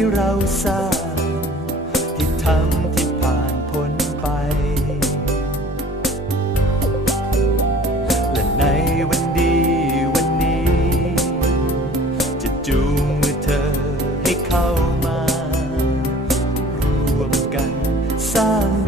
ที่เราสร้างที่ทำที่ผ่านพ้นไป และในวันดีวันนี้ จะจูงมือเธอให้เข้ามารวมกันสร้าง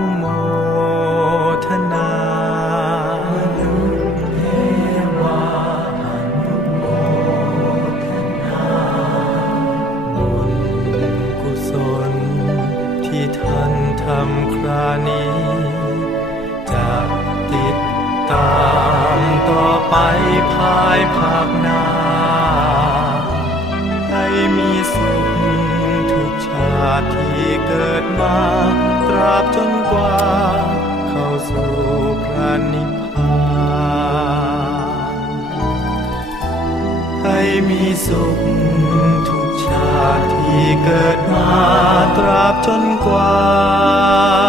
ุ จะติดตามต่อไปภายภาคหน้า ให้มีสุขทุกชาติที่เกิดมา ตราบจนกว่า เข้าสู่พระนิพพานให้มีสุขทุกชาติที่เกิดมาตราบจนกว่า